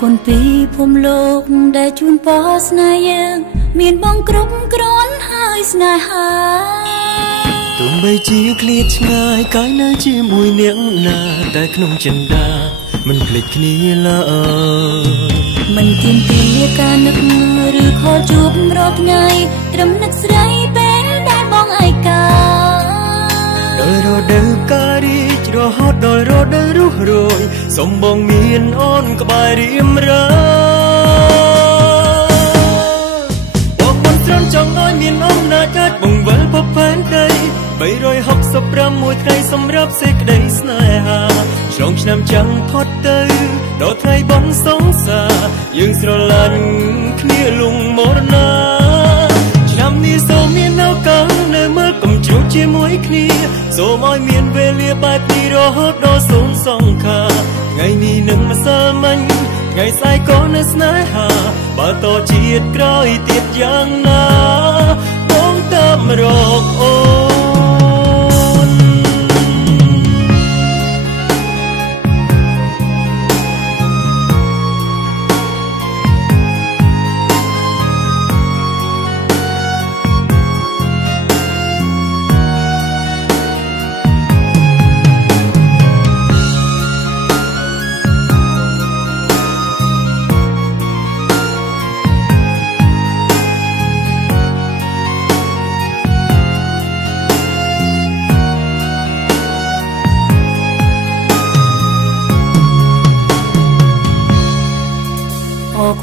คนปีผมโลกได้ជួនប៉ស្នេហ៍យើងមានបងគ្រប់គ្រាន់ហើយស្នេហាទោះបីជាឃ្លាតឆ្ងាយកាយនៅជាមួយអ្នកណាតែក្នុងចិន្តាមិនភ្លេចគ្នាឡើយមិនទៀមទាការនឹកឬខលជួបរាល់ថ្ងៃត្រឹមនឹកស្រីពេលដែលបងឯកាដោយរដូវកាលរីករហូតដល់រដូវរុះរយសូមបងមានអូនក្បែររៀមរាបងមិនត្រង់ចង់ឲ្យមានអំណាចអាចបង្វិលភពផែនដី365មួយថ្ងៃសម្រាប់សេចក្តីស្នេហាឆ្លងឆ្នាំចាំងផុតទៅដល់ថ្ងៃបងសង្សារយើងស្រឡាញ់គ្នាលងមរណាឆ្នាំនេះសូមមានឱកាសនៅមើលកំជ្រោកជាមួយគ្នាសូមឲ្យមានវេលាបែបនេះរហូតដល់សូន្យសង្ខារថ្ងៃនេះនឹងម្សិលមិញថ្ងៃស្អែកក៏នៅស្នេហាបើតជាតិក្រោយទៀតយ៉ាងណាបងតាមរកអូ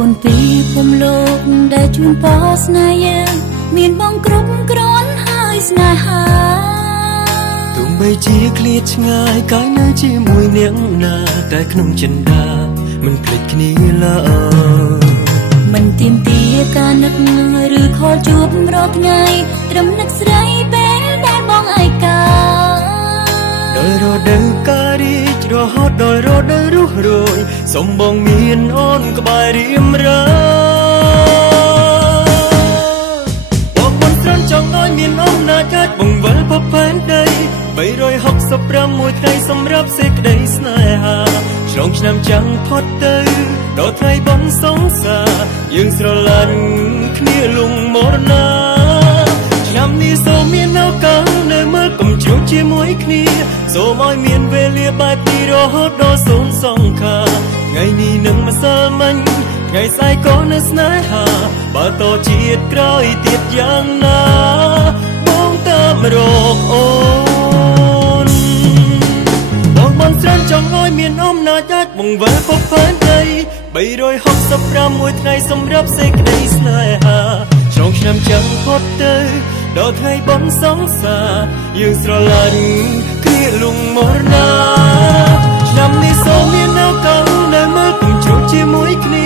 คนปีผมโลกได้ជួនប៉ស្នេហ៍យើងមានបងគ្រប់គ្រាន់ហើយស្នេហាទោះបីជាឃ្លាតឆ្ងាយកាយនៅជាមួយអ្នកណាតែក្នុងចិន្តាមិនភ្លេចគ្នាឡើយមិនទៀមទាការនឹកឬខលជួបរាល់ថ្ងៃត្រឹមនឹកស្រីពេលដែលបងឯកាដោយរដូវកាលរីករហូតដល់រដូវរុះរយសូមបងមានអូនក្បែររៀមរាបងមិនត្រង់ចង់ឲ្យមានអំណាចអាចបង្វិលភពផែនដី365មួយថ្ងៃសម្រាប់សេចក្តីស្នេហាឆ្លងឆ្នាំចាំងផុតទៅដល់ថ្ងៃបងសង្សារយើងស្រឡាញ់គ្នាលងមរណាឆ្នាំនេះសូមមានឱកាសនៅមើលកំជ្រោកជាមួយគ្នាសូមឲ្យមានវេលាបែបនេះរហូតដល់សូន្យសង្ខារថ្ងៃនេះនឹងម្សិលមិញថ្ងៃស្អែកក៏នៅស្នេហាបើតជាតិក្រោយទៀតយ៉ាងណាបងតាមរកអូនបងមិនស្រន់ចង់ឲ្យមានអំណាចអាចបង្វិលភពផែនដី365មួយថ្ងៃសម្រាប់សេចក្តីស្នេហាឆ្លងឆ្នាំចាំងផុតទៅដល់ថ្ងៃបងសង្សារយើងស្រឡាញ់គ្នាលងមរណាឆ្នាំនេះសូមមានឱកាសនៅមើលកំជ្រោកជាមួយគ្នា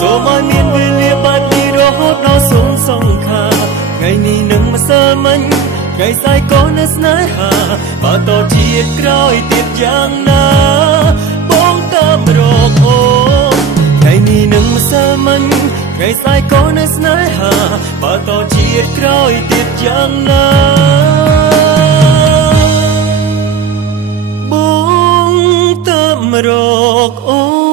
សូមឲ្យមានវេលាបែបនេះរហូតដល់សូន្យសង្ខារថ្ងៃនេះនឹងម្សិលមិញថ្ងៃស្អែកក៏នៅស្នេហាបើតជាតិក្រោយទៀតយ៉ាងណាបងតាមរកអូនថ្ងៃនេះនឹងម្សិលមិញថ្ងៃស្អែកក៏នៅស្នេហាបើតជាតិក្រោយទៀតយ៉ាងណាបងតាមរកអូ